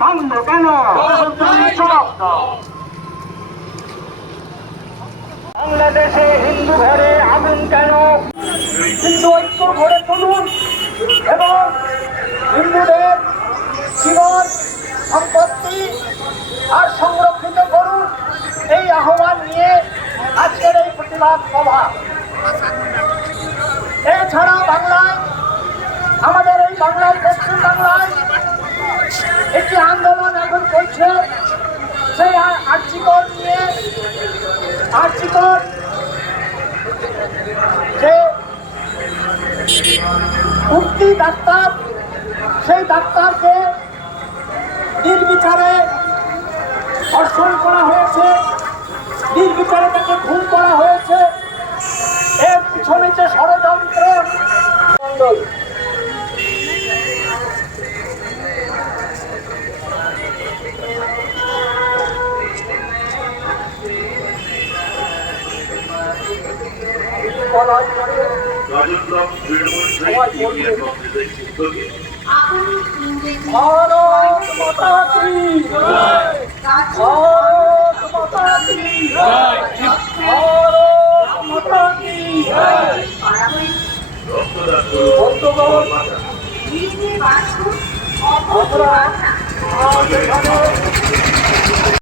ভাঙলো কেন? জবাব দাও। বাংলাদেশে হিন্দু ঘরে আগুন কেন? হিন্দু ঐক্য গড়ে তুলুন এবং হিন্দুদের জীবন সম্পত্তি আর সংরক্ষিত করুন, এই আহ্বান নিয়ে আজকের এই প্রতিবাদ সভা। এছাড়া বাংলায়, আমাদের এই বাংলার পশ্চিম বাংলায় একটি আন্দোলন এখন চলছে, সেই আর্যিকর নিয়ে। আর্যিকর যে উক্তি ডাক্তার, সেই ডাক্তারকে নির্বিচারে ধর্ষণ করা হয়েছে, নির্বিচারে তাকে খুন করা হয়েছে। এর পিছনে যে ষড়যন্ত্র মণ্ডল, ভারত মাতা কি জয়, ভারত মাতা কি জয়, ভারত মাতা কি জয়। বন্ধুগণ, আমরা আজ এখানে